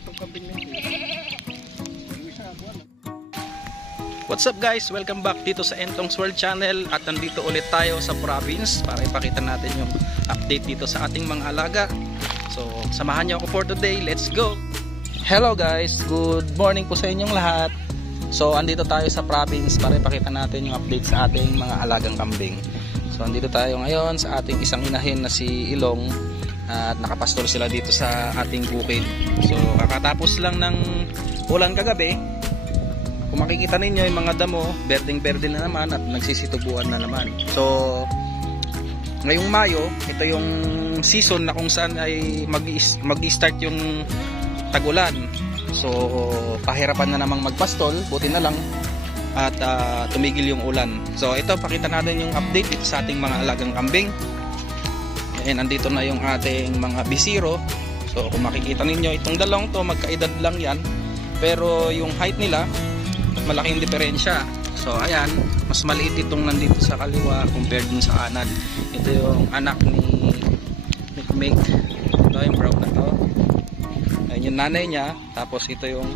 itong kambing na ito. What's up guys? Welcome back dito sa Entong's World Channel at nandito ulit tayo sa province para ipakita natin yung update dito sa ating mga alaga. So samahan niyo ako for today. Let's go! Hello guys! Good morning po sa inyong lahat. So andito tayo sa province para ipakita natin yung update sa ating mga alagang kambing. So andito tayo ngayon sa ating isang inahin na si Ilong at nakapastol sila dito sa ating bukid. So kakatapos lang ng ulan kagabi. Kung makikita ninyo yung mga damo, berdeng-berde na naman at nagsisitubuan na naman. So, ngayong Mayo, ito yung season na kung saan ay mag-i-start yung tagulan. So, pahirapan na namang magpastol, buti na lang at tumigil yung ulan. So, ito, pakita natin yung update dito sa ating mga alagang kambing. And andito na yung ating mga bisiro. So, kung makikita ninyo, itong dalawang to, magkaedad lang yan. Pero yung height nila, malaking diferensya. So ayan, mas maliit itong nandito sa kaliwa compared dun sa kanan. Ito yung anak ni Mick. Ito yung brown na to. Ayun yung nanay niya. Tapos ito yung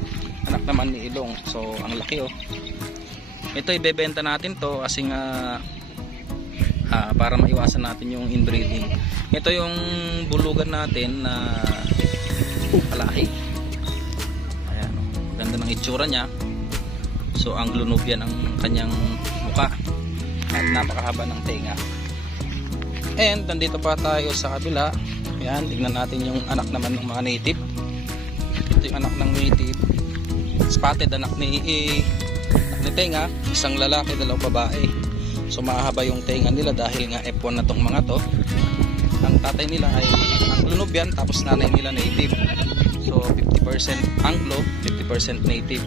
anak naman ni Ilong. So ang laki oh. Ito ibebenta natin to kasi nga para maiwasan natin yung inbreeding. Ito yung bulugan natin na kalahi. Ayan oh. Ganda ng itsura niya. So Anglo-Nubian ang kanyang muka at napakahaba ng tenga. And nandito pa tayo sa kabila. Ayan, tignan natin yung anak naman ng mga native. Ito yung anak ng native. Spotted anak ni tenga. Isang lalaki, dalawang babae. So mahaba yung tenga nila dahil nga F1 na tong mga to. Ang tatay nila ay Anglo-Nubian tapos nanay nila native. So 50% Anglo, 50% native.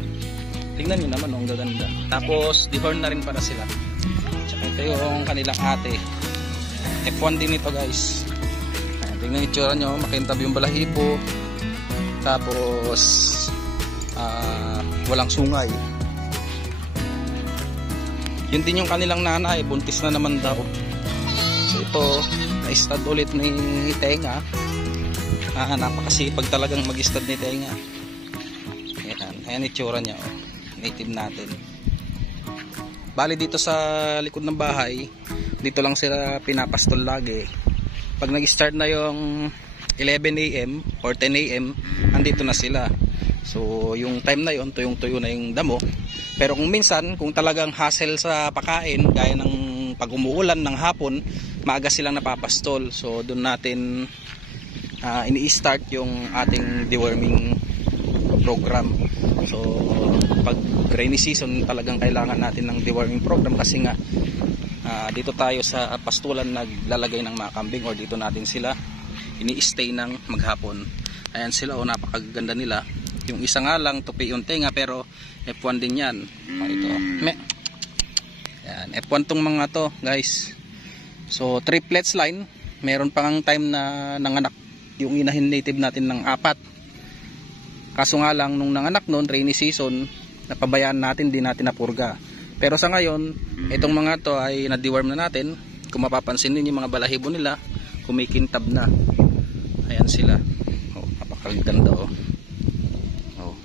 Tingnan nyo naman, ang gaganda. Tapos, dehorn na rin para sila. Tsaka ito yung kanilang ate. F1 din ito guys. Ayan, tingnan yung itsura nyo, makintab yung balahibo. Tapos, walang sungay. Yun din yung kanilang nanay, buntis na naman daw. So ito, na-stud ulit ni tenga. Napakasipag talagang mag-stud ni tenga. Ayan itsura niya oh. Native natin. Bali dito sa likod ng bahay, dito lang sila pinapastol lagi. Pag nag-start na yung 11 AM or 10 AM, andito na sila. So yung time na yon, tuyong-tuyo na yung damo. Pero kung minsan, kung talagang hassle sa pakain, gaya ng pag umuulan ng hapon, maaga silang napapastol. So doon natin ini-start yung ating deworming program. So pag rainy season talagang kailangan natin ng deworming program kasi nga dito tayo sa pastulan naglalagay ng mga kambing or dito natin sila ini-stay ng maghapon. Ayan sila oh, napakaganda nila. Yung isa nga lang tupi yung tenga pero F1 din yan. Ito. Ayan, F1 tong mga to guys. So triplets line. Meron pang time na nanganak yung inahin native natin ng 4. Kaso nga lang nung nanganak noon rainy season, napabayaan natin, di natin napurga. Pero sa ngayon, itong mga to ay na-deworm na natin. Kung mapapansin niyo yung mga balahibo nila, kumikintab na. Ayan sila. Oh, napakaganda oh. Oh.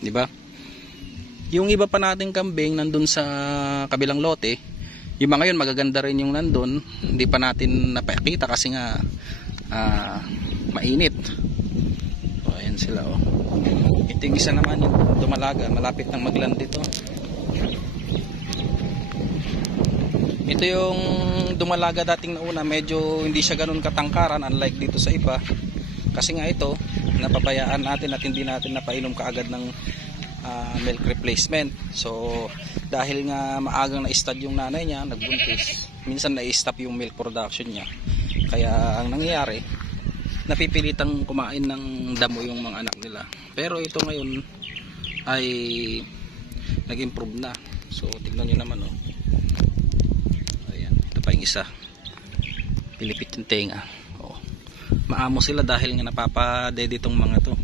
'Di ba? Yung iba pa nating kambing nandun sa kabilang lote, yung mga yun magaganda rin yung nandun, hindi pa natin napakita kasi nga mainit. O, ayan sila oh. Ito yung isa naman yung dumalaga, malapit nang magland ito. Ito yung dumalaga dating nauna, medyo hindi siya ganun katangkaran unlike dito sa iba. Kasi nga ito, napabayaan natin at hindi natin napainom kaagad ng milk replacement. So dahil nga maagang na-stud yung nanay niya, nagbuntis, minsan na-stop yung milk production niya. Kaya ang nangyayari, napipilitang kumain ng damo yung mga anak nila. Pero ito ngayon ay nag-improve na. So tignan nyo naman oh. Ayan, ito pa yung isa. Pilipit yung tenga. Oh. Maamo sila dahil nga napapadede itong mga to.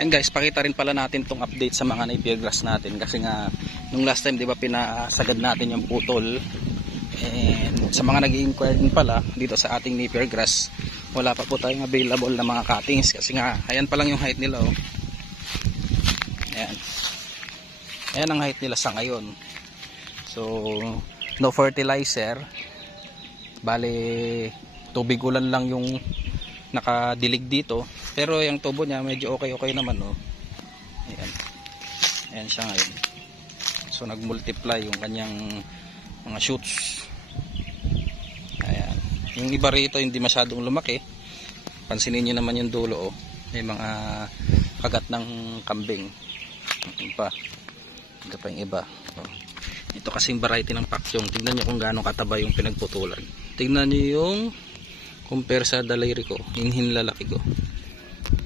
Yan guys, pakita rin pala natin tong update sa mga napier grass natin. Kasi nga nung last time, di ba, pinasagad natin yung putol. And sa mga nag-i-inquire din pala dito sa ating napier grass, wala pa po tayong available na mga cuttings kasi nga ayan pa lang yung height nila oh. Ayan. Ayan ang height nila sa ngayon. So no fertilizer, bale tubig ulan lang yung nakadilig dito, pero yung tubo niya medyo okay naman oh. Ayan. Ayan siya ngayon. So nag-multiply yung kanyang mga shoots. Ayan. Yung iba rito hindi masyadong lumaki. Pansinin niyo naman yung dulo oh. May mga kagat ng kambing. Ito pa yung iba oh. Ito kasing variety ng pakyong. Tingnan niyo kung gaano kataba yung pinagputulan. Tingnan niyo yung compare sa daliri ko, yung hinlalaki ko.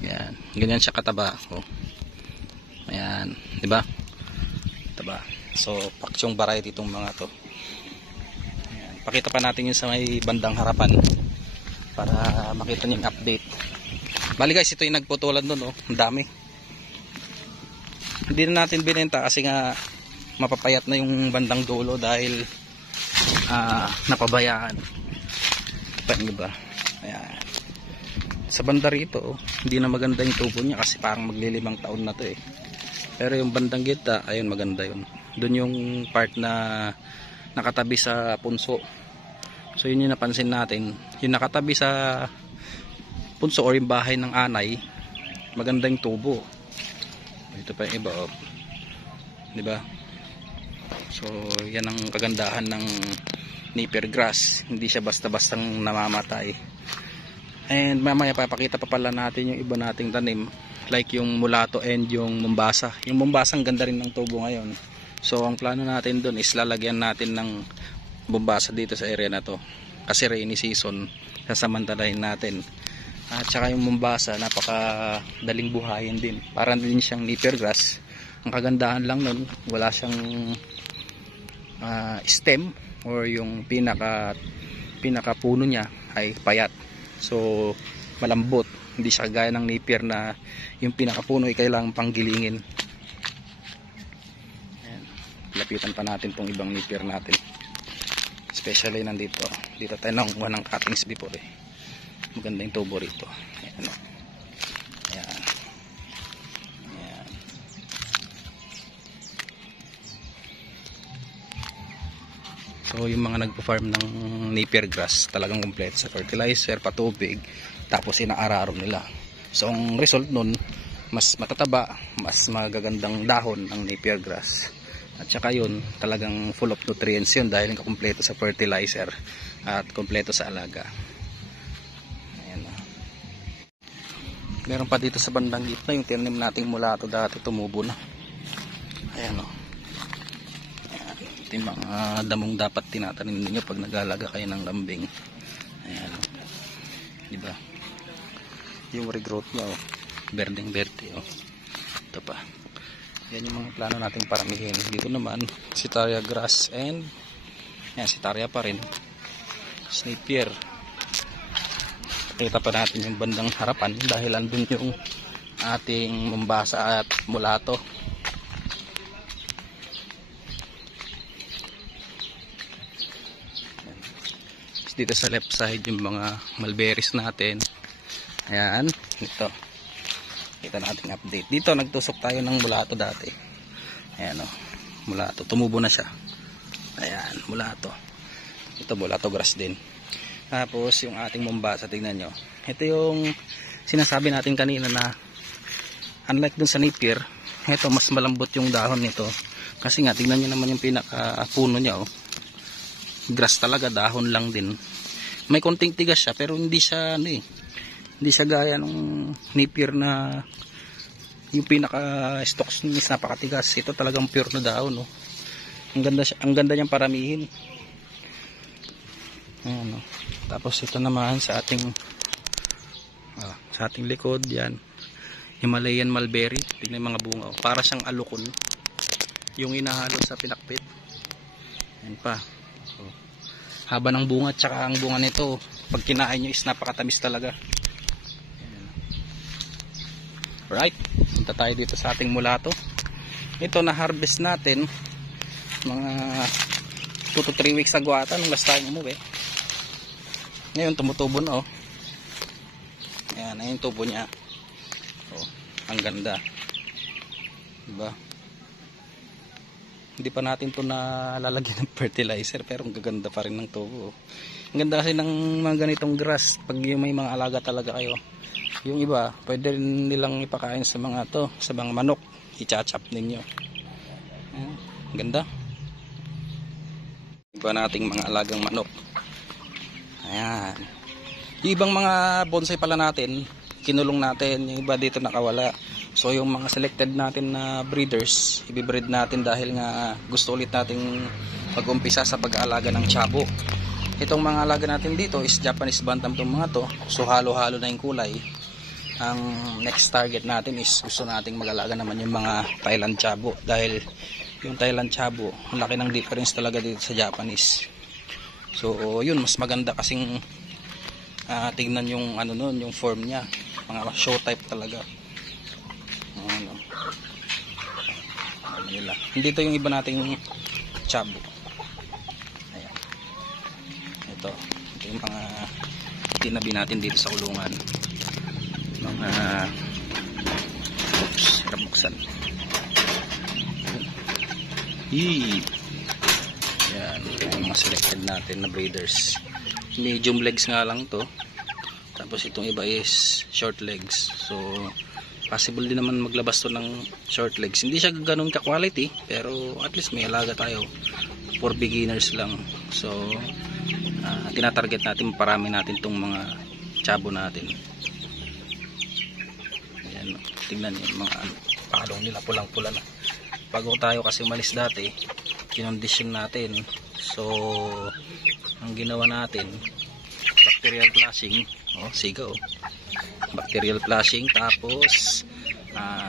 Ayan, ganyan siya kataba oh. Ayan, di ba? Taba. So, pakyong variety itong mga to. Ayan, pakita pa natin yun sa may bandang harapan para makita niyo yung update. Bali guys, ito yung nagputulan doon oh, ang dami. Hindi na natin binenta kasi nga mapapayat na yung bandang dulo dahil napabayaan. Paano ba? Ayan. Sa banda rito, hindi na maganda yung tubo niya kasi parang maglilimang taon na to eh. Pero yung bandang gitna, ayun maganda yun. Doon yung part na nakatabi sa punso. So yun yung napansin natin. Yung nakatabi sa punso or yung bahay ng anay, maganda yung tubo. Ito pa yung iba oh. Diba? So yan ang kagandahan ng Napier grass. Hindi siya basta-bastang namamatay. And mamaya papakita pa pala natin yung iba nating tanim, like yung mulato and yung mombasa. Yung mombasa ang ganda rin ng tubo ngayon. So ang plano natin doon is lalagyan natin ng mombasa dito sa area na to. Kasi rainy season, sasamantalahin natin. At saka yung mombasa, napaka daling buhayin din. Parang din siyang Napier grass. Ang kagandahan lang nun, wala siyang stem or yung pinaka puno niya ay payat. So malambot, hindi siya gaya ng Napier na yung pinakapuno ay kailangang panggilingin. Ayan. Lapitan pa natin tong ibang Napier natin, especially nandito. Dito tayo nakuha ng cuttings before eh. Maganda yung tubo rito. Ayan. Ayan. Ayan. So yung mga nagpo-farm ng Napier grass talagang complete sa fertilizer, patubig, tapos inaararo nila. So ang result nun, mas matataba, mas magagandang dahon ng Napier grass. At saka yun, talagang full of nutrients yun dahil kompleto sa fertilizer at kompleto sa alaga. Ayan. Meron pa dito sa bandang gitna yung tinanim nating mulato dati, tumubo na. Ayan o. Yung mga damong dapat tinatanim niyo pag nag-aalaga kayo ng lambing. Ayan. Diba? Yung regrowth niya oh. Berdeng berde oh. Ito pa. Yan yung mga plano nating paramihin. Dito naman Setaria grass and yan, Setaria pa rin. Napier. Kita pa natin yung bandang harapan dahil andun yung ating mombasa at mulato. Dito sa left side yung mga mulberries natin. Ayan, ito. Kita natin update. Dito nagtusok tayo ng mulato dati. Ayan o, mulato. Tumubo na siya. Ayan, mulato. Ito mulato grass din. Tapos yung ating mombasa, tignan nyo. Ito yung sinasabi natin kanina na unlike dun sa Napier, ito mas malambot yung dahon nito. Kasi nga, tignan nyo naman yung pinaka-puno niya o. Grass talaga, dahon lang din. May konting tigas siya pero hindi siya ano eh. Hindi siya gaya nung Napier na yung pinaka stalks is napakatigas. Ito talagang pure na dahon no. Ang ganda niyang paramihin. Ayan, no. Tapos ito naman sa ating likod yan. Himalayan mulberry. Tingnan yung mga bunga. Para siyang alukon. Yung inahalo sa pinakpit. Ayan pa. So, haba ng bunga at saka ang bunga nito pag kinain nyo is napakatamis talaga. Alright, punta tayo dito sa ating mulato. Ito na harvest natin mga 2 to 3 weeks agwata nung last time umuwi. Ngayon tumutubo na oh. Ayan, ayun yung tubo niya. Oh, ang ganda. Diba? Hindi pa natin to nalalagyan ng fertilizer, pero ang gaganda pa rin ng tubo. Ang ganda kasi ng mga ganitong grass pag yung may mga alaga talaga kayo. Yung iba, pwede rin nilang ipakain sa mga to, sa mga manok. I-chop ninyo. Ayan, ang ganda. Iba nating mga alagang manok. Ayan. Yung ibang mga bonsai pala natin, kinulong natin, yung iba dito nakawala. So yung mga selected natin na breeders, ibibreed natin dahil nga gusto ulit nating mag-umpisa sa pag-aalaga ng chabo. Itong mga alaga natin dito is Japanese Bantam itong mga to. So halo-halo na yung kulay. Ang next target natin is gusto nating mag-alaga naman yung mga Thailand chabo. Dahil yung Thailand chabo, ang laki ng difference talaga dito sa Japanese. So yun, mas maganda kasing tignan yung ano nun, yung form niya. Mga show type talaga. Nila. Hindi ito yung iba nating chabo. Ayan. Ito yung mga tinabi natin dito sa kulungan. Mga oops, hirap buksan. Ayan, yung mga selected natin na breeders. Medium legs nga lang to. Tapos itong iba is short legs. So possible din naman maglabas to ng short legs. Hindi siya ganun ka-quality, pero at least may alaga tayo for beginners lang. So tinatarget natin, parami natin tong mga chabo natin. Ayan, tingnan niyo yung mga palong nila, pulang-pula na. Bago tayo kasi umalis dati, kinondisyon natin. So ang ginawa natin, bacterial flushing. Sigaw. Bacterial flushing, tapos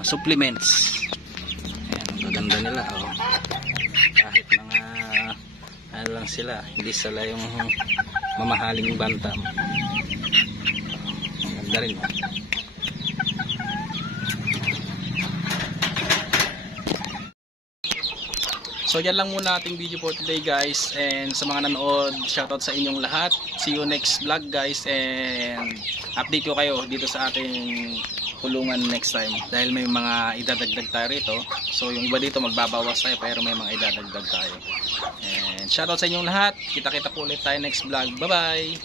supplements. Ayan, ang gaganda nila. Kahit mga ano lang sila, hindi sila yung mamahaling bantam. Ang ganda rin. So yan lang muna ating video for today, guys, and sa mga nanood, shoutout sa inyong lahat. See you next vlog, guys, and update ko kayo dito sa ating kulungan next time dahil may mga idadagdag tayo rito. So yung iba dito magbabawas tayo pero may mga idadagdag tayo. And shoutout sa inyong lahat. Kita-kita po ulit tayo next vlog. Bye bye.